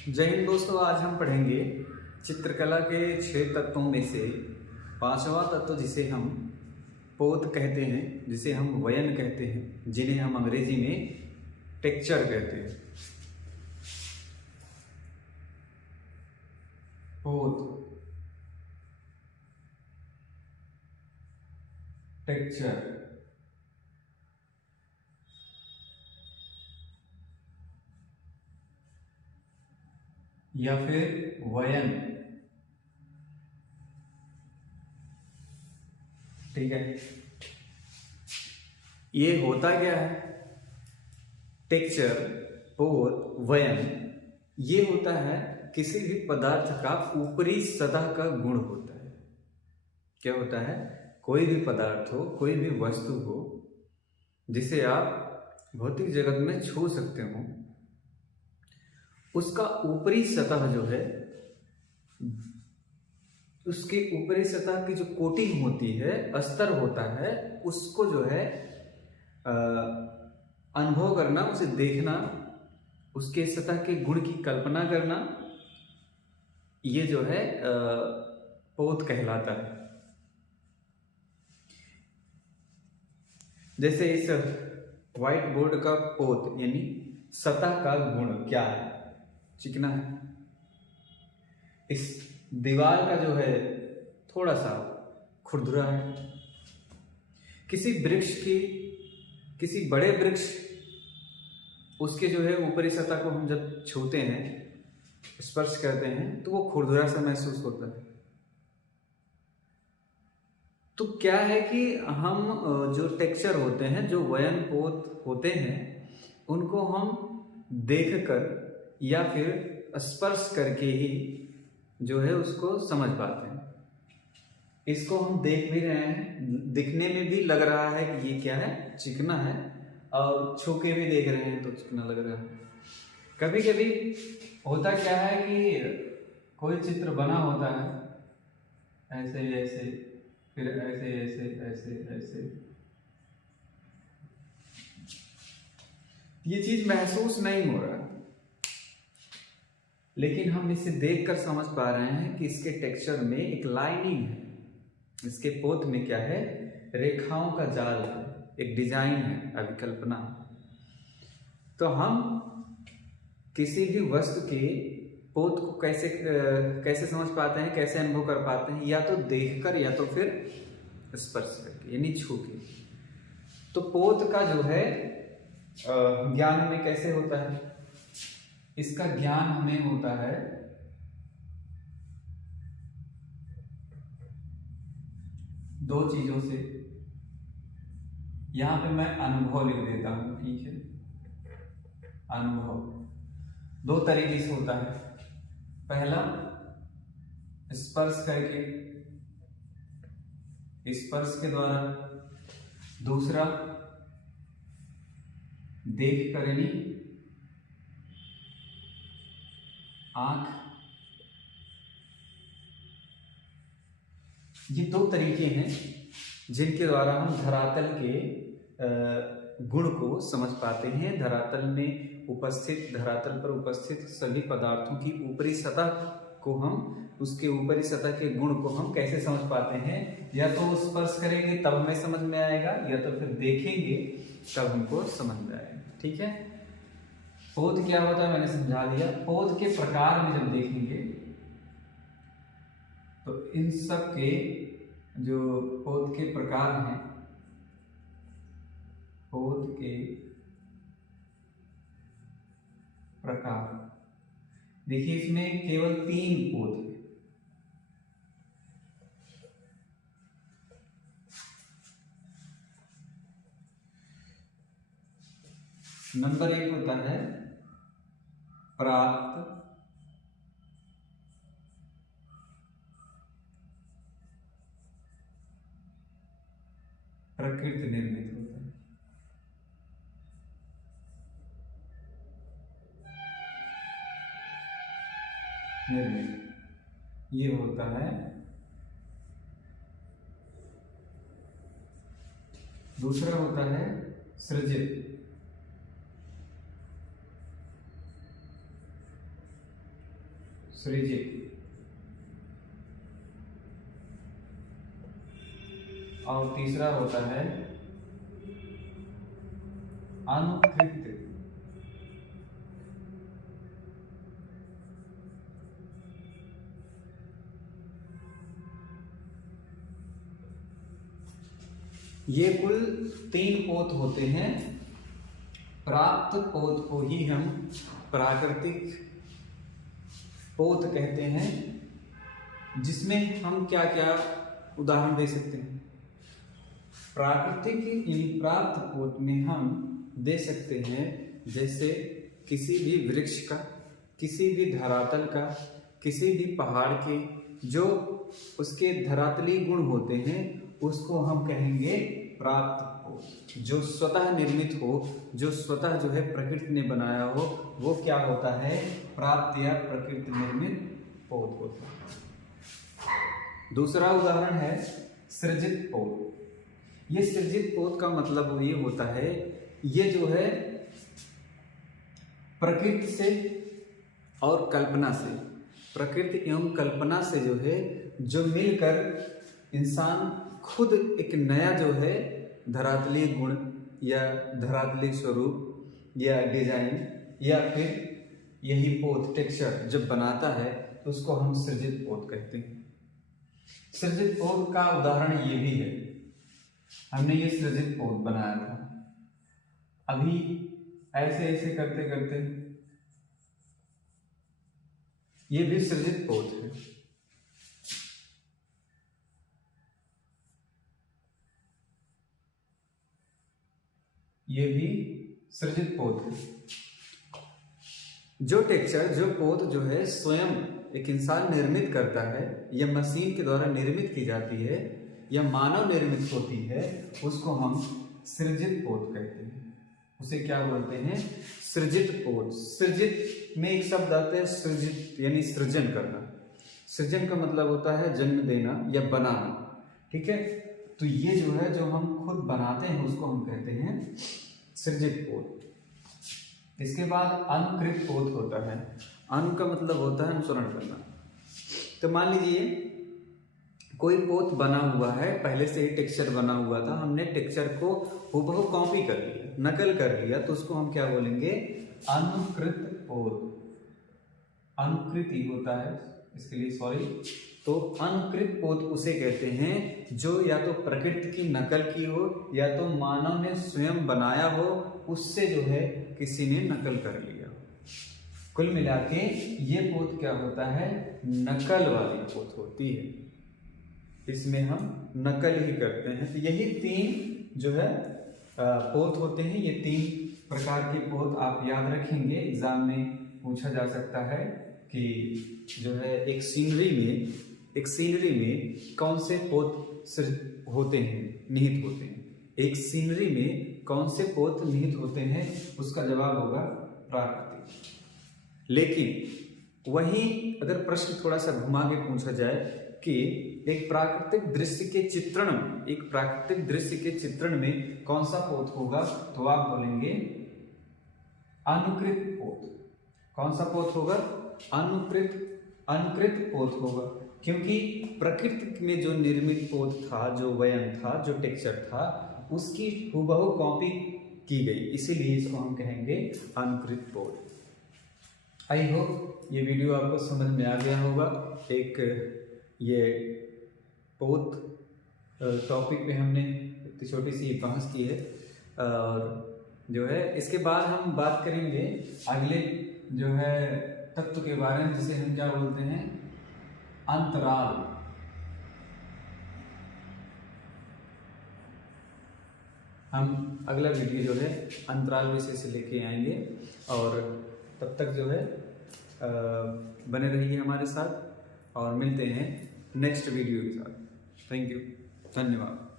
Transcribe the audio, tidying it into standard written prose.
जय हिंद दोस्तों। आज हम पढ़ेंगे चित्रकला के 6 तत्वों में से 5वां तत्व जिसे हम पोत कहते हैं, जिसे हम वयन कहते हैं, जिन्हें हम अंग्रेजी में टेक्सचर कहते हैं। पोत, टेक्सचर या फिर वयन। ठीक है, ये होता क्या है? टेक्सचर, पोत, वयन ये होता है किसी भी पदार्थ का ऊपरी सतह का गुण होता है। क्या होता है? कोई भी पदार्थ हो, कोई भी वस्तु हो जिसे आप भौतिक जगत में छू सकते हो, उसका ऊपरी सतह जो है, उसके ऊपरी सतह की जो कोटिंग होती है, अस्तर होता है, उसको जो है अनुभव करना, उसे देखना, उसके सतह के गुण की कल्पना करना, ये जो है पोत कहलाता है। जैसे इस व्हाइट बोर्ड का पोत यानी सतह का गुण क्या है? चिकना है। इस दीवार का जो है थोड़ा सा खुरदुरा है। किसी वृक्ष की, किसी बड़े वृक्ष, उसके जो है ऊपरी सतह को हम जब छूते हैं, स्पर्श करते हैं, तो वो खुरदुरा सा महसूस होता है। तो क्या है कि हम जो टेक्सचर होते हैं, जो वयन पोत होते हैं, उनको हम देखकर या फिर स्पर्श करके ही जो है उसको समझ पाते हैं। इसको हम देख भी रहे हैं, दिखने में भी लग रहा है कि ये क्या है, चिकना है, और छू के भी देख रहे हैं तो चिकना लग रहा है। कभी कभी होता क्या है कि कोई चित्र बना होता है ऐसे ऐसे, फिर ऐसे ऐसे ऐसे ऐसे, ये चीज महसूस नहीं हो रहा, लेकिन हम इसे देखकर समझ पा रहे हैं कि इसके टेक्सचर में एक लाइनिंग है, इसके पोत में क्या है, रेखाओं का जाल है, एक डिजाइन है, अभिकल्पना। तो हम किसी भी वस्तु के पोत को कैसे समझ पाते हैं, कैसे अनुभव कर पाते हैं? या तो देखकर या तो फिर स्पर्श करके, यानी छू के। तो पोत का जो है ज्ञान में कैसे होता है? इसका ज्ञान हमें होता है दो चीजों से। यहां पे मैं अनुभव लिख देता हूं, ठीक है? अनुभव दो तरीके से होता है। पहला स्पर्श करके, स्पर्श के द्वारा। दूसरा देख कर, यानी आंख। ये दो तरीके हैं जिनके द्वारा हम धरातल के गुण को समझ पाते हैं। धरातल पर उपस्थित सभी पदार्थों की ऊपरी सतह को हम, उसके ऊपरी सतह के गुण को हम कैसे समझ पाते हैं? या तो स्पर्श करेंगे तब हमें समझ में आएगा, या तो फिर देखेंगे तब हमको समझ में आएगा। ठीक है? पोत क्या होता है मैंने समझा दिया। पोत के प्रकार में जब देखेंगे तो इन सब के जो पोत के प्रकार हैं, पोत के प्रकार, देखिए इसमें केवल 3 पोत है। नंबर 1 होता है प्राप्त, प्रकृति निर्मित होता है। निर्मित, ये होता है। दूसरा होता है सृजित। सृजित, और तीसरा होता है अनुकृत। ये कुल 3 पोत होते हैं। प्राप्त पोत को ही हम प्राकृतिक पोत कहते हैं, जिसमें हम क्या क्या उदाहरण दे सकते हैं। प्राकृतिक प्राप्त पोत में हम दे सकते हैं जैसे किसी भी वृक्ष का, किसी भी धरातल का, किसी भी पहाड़ के जो उसके धरातली गुण होते हैं उसको हम कहेंगे प्राप्त पोत। जो स्वतः निर्मित हो, जो स्वतः जो है प्रकृति ने बनाया हो, वो क्या होता है, प्राप्त या प्रकृति निर्मित पोत होता है। दूसरा उदाहरण है सृजित पोत। ये सृजित पोत का मतलब ये होता है, ये जो है प्रकृति से और कल्पना से, प्रकृति एवं कल्पना से जो है जो मिलकर इंसान खुद एक नया जो है धरातलीय गुण या धरातलीय स्वरूप या डिजाइन या फिर यही पोत टेक्सचर जब बनाता है तो उसको हम सृजित पोत कहते हैं। सृजित पोत का उदाहरण ये भी है, हमने ये सृजित पोत बनाया था, अभी ऐसे ऐसे करते करते ये भी सृजित पोत है। ये भी सृजित पोत है। जो टेक्सचर, जो पोत जो है स्वयं एक इंसान निर्मित करता है या मशीन के द्वारा निर्मित की जाती है या मानव निर्मित होती है, उसको हम सृजित पोत कहते हैं। उसे क्या बोलते हैं, सृजित पोत। सृजित में एक शब्द आता है सृजित, यानी सृजन करना। सृजन का मतलब होता है जन्म देना या बनाना, ठीक है। तो ये जो है जो हम खुद बनाते हैं उसको हम कहते हैं सृजित पोत। इसके बाद अनुकृत पोत होता है। अनु का मतलब होता है अनुसरण करना। तो मान लीजिए कोई पोत बना हुआ है, पहले से ही टेक्सचर बना हुआ था, हमने टेक्सचर को हूबहू कॉपी कर लिया, नकल कर लिया, तो उसको हम क्या बोलेंगे, अनुकृत पोत। अनुकृति होता है इसके लिए, सॉरी। तो अनुकृत पोत उसे कहते हैं जो या तो प्रकृति की नकल की हो या तो मानव ने स्वयं बनाया हो, उससे जो है किसी ने नकल कर लिया। कुल मिला के ये पोत क्या होता है, नकल वाली पोत होती है। इसमें हम नकल ही करते हैं। तो यही 3 जो है पोत होते हैं। ये 3 प्रकार की पोत आप याद रखेंगे, एग्जाम में पूछा जा सकता है कि जो है एक सीनरी में कौन से पोत होते हैं, निहित होते हैं। एक सीनरी में कौन से पोत निहित होते हैं, उसका जवाब होगा प्राकृतिक। लेकिन वहीं अगर प्रश्न थोड़ा सा घुमा के पूछा जाए कि एक प्राकृतिक दृश्य के चित्रण में कौन सा पोत होगा, तो आप बोलेंगे अनुकृत पोत। कौन सा पोत होगा, अनुकृत पोत होगा, क्योंकि प्रकृति में जो निर्मित पोत था, जो वयन था, जो टेक्सचर था, उसकी हूबहू कॉपी की गई, इसीलिए इसको हम कहेंगे अनुकृत पोत। आई होप ये वीडियो आपको समझ में आ गया होगा। एक ये पोत टॉपिक पे हमने इतनी छोटी सी बहस की है, और जो है इसके बाद हम बात करेंगे अगले जो है तत्व के बारे में, जिसे हम क्या बोलते हैं, अंतराल। हम अगला वीडियो जो है अंतराल विषय से लेके आएंगे, और तब तक जो है बने रहिए हमारे साथ, और मिलते हैं नेक्स्ट वीडियो के साथ। थैंक यू, धन्यवाद।